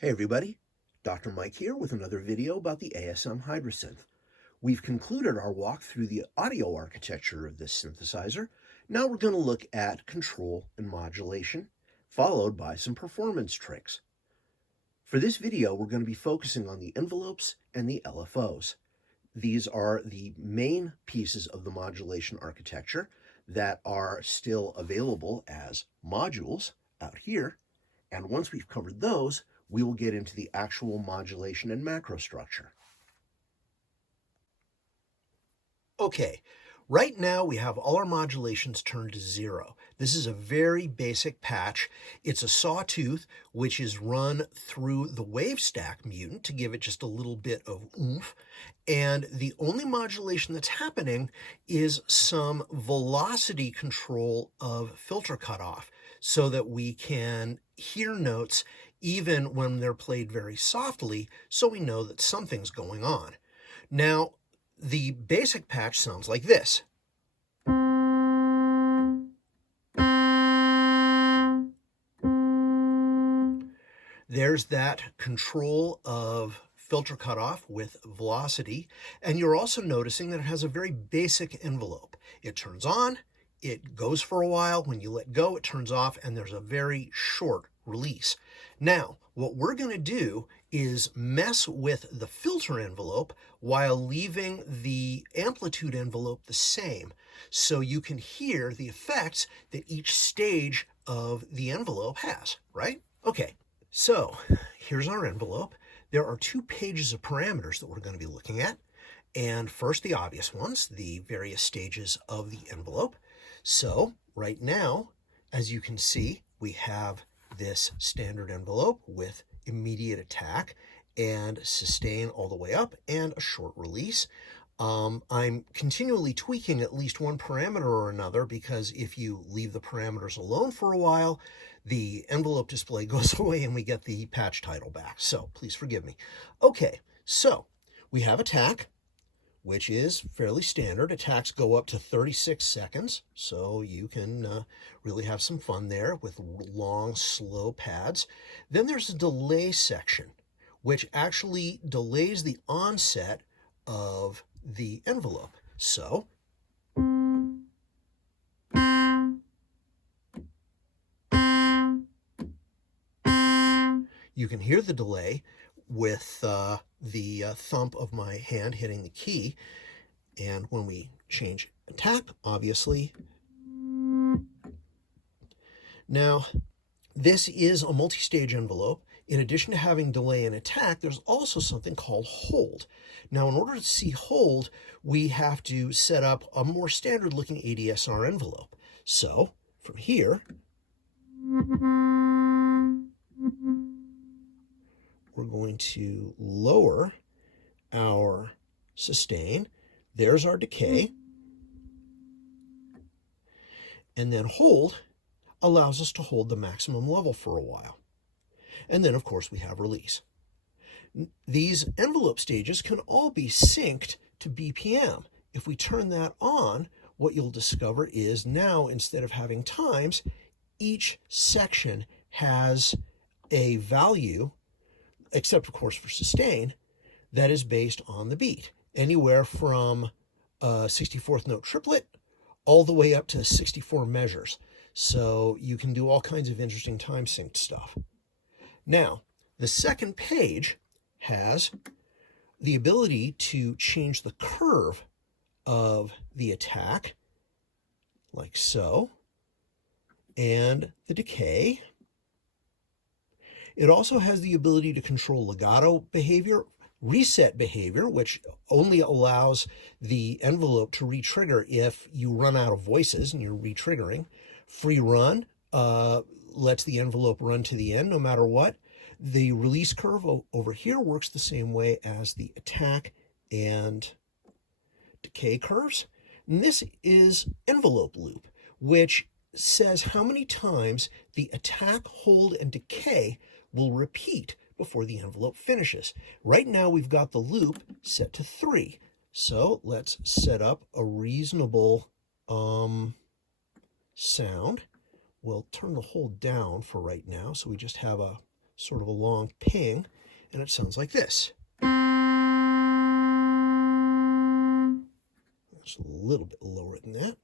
Hey everybody, Dr. Mike here with another video about the ASM Hydrasynth. We've concluded our walk through the audio architecture of this synthesizer. Now we're going to look at control and modulation, followed by some performance tricks. For this video, we're going to be focusing on the envelopes and the LFOs. These are the main pieces of the modulation architecture that are still available as modules out here. And once we've covered those, we will get into the actual modulation and macro structure. Okay, right now we have all our modulations turned to 0. This is a very basic patch. It's a sawtooth which is run through the wave stack mutant to give it just a little bit of oomph. And the only modulation that's happening is some velocity control of filter cutoff so that we can hear notes even when they're played very softly, so we know that something's going on. Now, the basic patch sounds like this. There's that control of filter cutoff with velocity, and you're also noticing that it has a very basic envelope. It turns on, it goes for a while, when you let go it turns off, and there's a very short release. Now, what we're going to do is mess with the filter envelope while leaving the amplitude envelope the same, so you can hear the effects that each stage of the envelope has, right? Okay, so here's our envelope. There are 2 pages of parameters that we're going to be looking at, and first the obvious ones, the various stages of the envelope. So right now, as you can see, we have this standard envelope with immediate attack and sustain all the way up and a short release. I'm continually tweaking at least one parameter or another, because if you leave the parameters alone for a while, the envelope display goes away and we get the patch title back. So please forgive me. Okay, so we have attack, which is fairly standard. Attacks go up to 36 seconds, so you can really have some fun there with long, slow pads. Then there's a delay section, which actually delays the onset of the envelope. So you can hear the delay with the thump of my hand hitting the key. And when we change attack, obviously. Now, this is a multi-stage envelope. In addition to having delay and attack, there's also something called hold. Now, in order to see hold, we have to set up a more standard-looking ADSR envelope. So, from here, we're going to lower our sustain. There's our decay. And then hold allows us to hold the maximum level for a while. And then, of course, we have release. These envelope stages can all be synced to BPM. If we turn that on, what you'll discover is now, instead of having times, each section has a value, except of course for sustain, that is based on the beat. Anywhere from a 64th note triplet all the way up to 64 measures. So you can do all kinds of interesting time synced stuff. Now, the second page has the ability to change the curve of the attack, like so, and the decay. It also has the ability to control legato behavior, reset behavior, which only allows the envelope to re-trigger if you run out of voices and you're re-triggering. Free run lets the envelope run to the end no matter what. The release curve over here works the same way as the attack and decay curves. And this is envelope loop, which says how many times the attack, hold, and decay will repeat before the envelope finishes. Right now we've got the loop set to 3. So let's set up a reasonable sound. We'll turn the hold down for right now, so we just have a sort of a long ping, and it sounds like this. It's a little bit lower than that.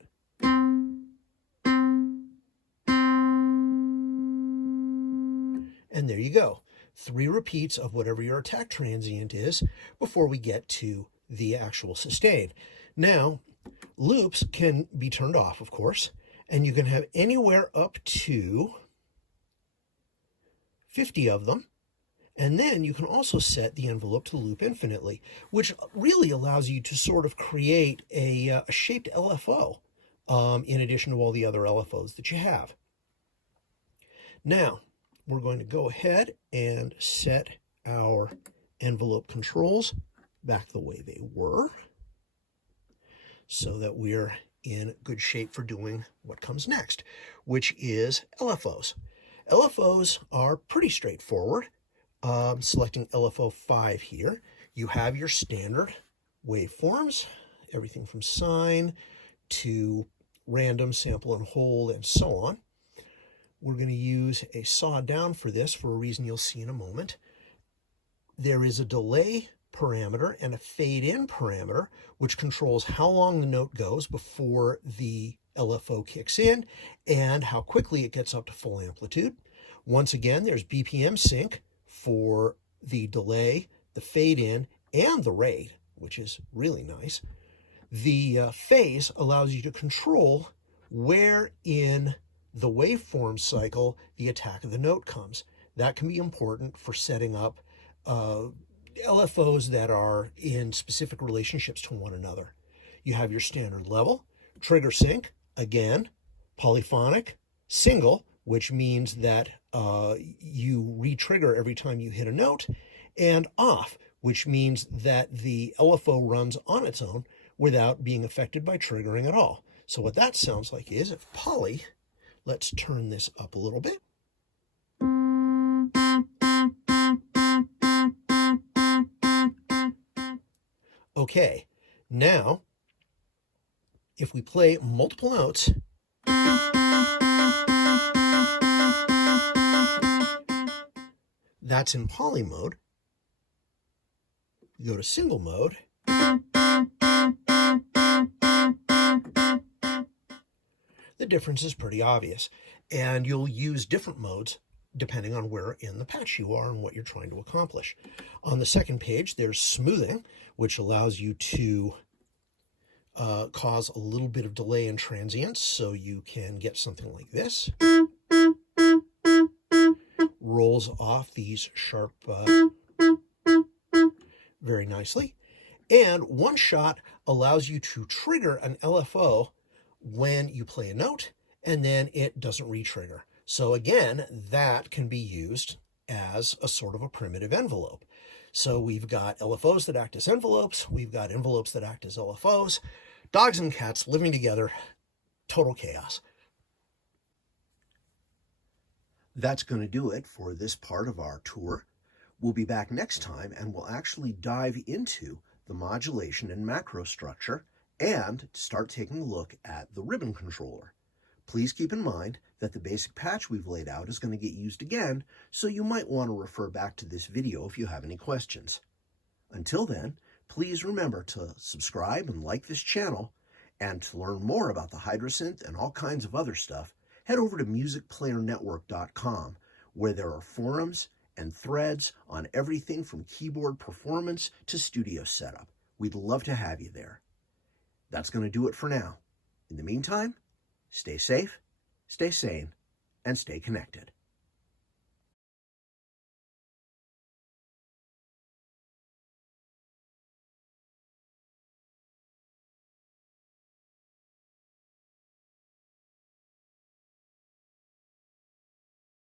And there you go. 3 repeats of whatever your attack transient is before we get to the actual sustain. Now, loops can be turned off, of course, and you can have anywhere up to 50 of them. And then you can also set the envelope to loop infinitely, which really allows you to sort of create a shaped LFO in addition to all the other LFOs that you have. Now, we're going to go ahead and set our envelope controls back the way they were so that we're in good shape for doing what comes next, which is LFOs. LFOs are pretty straightforward. Selecting LFO 5 here, you have your standard waveforms, everything from sine to random, sample and hold, and so on. We're going to use a saw down for this for a reason you'll see in a moment. There is a delay parameter and a fade in parameter, which controls how long the note goes before the LFO kicks in and how quickly it gets up to full amplitude. Once again, there's BPM sync for the delay, the fade in, and the rate, which is really nice. The phase allows you to control where in the waveform cycle the attack of the note comes. That can be important for setting up LFOs that are in specific relationships to one another. You have your standard level, trigger sync, again, polyphonic, single, which means that you re-trigger every time you hit a note, and off, which means that the LFO runs on its own without being affected by triggering at all. So what that sounds like is, if poly, let's turn this up a little bit. Okay, now, if we play multiple notes, that's in poly mode. You go to single mode. The difference is pretty obvious, and you'll use different modes depending on where in the patch you are and what you're trying to accomplish. On the second page, there's smoothing, which allows you to cause a little bit of delay and transience, so you can get something like this. Rolls off these sharp very nicely. And one shot allows you to trigger an LFO when you play a note, and then it doesn't re-trigger. So again, that can be used as a sort of a primitive envelope. So we've got LFOs that act as envelopes, we've got envelopes that act as LFOs, dogs and cats living together, total chaos. That's going to do it for this part of our tour. We'll be back next time and we'll actually dive into the modulation and macro structure and start taking a look at the ribbon controller. Please keep in mind that the basic patch we've laid out is going to get used again, so you might want to refer back to this video if you have any questions. Until then, please remember to subscribe and like this channel, and to learn more about the Hydrasynth and all kinds of other stuff, head over to musicplayernetwork.com, where there are forums and threads on everything from keyboard performance to studio setup. We'd love to have you there. That's going to do it for now. In the meantime, stay safe, stay sane, and stay connected.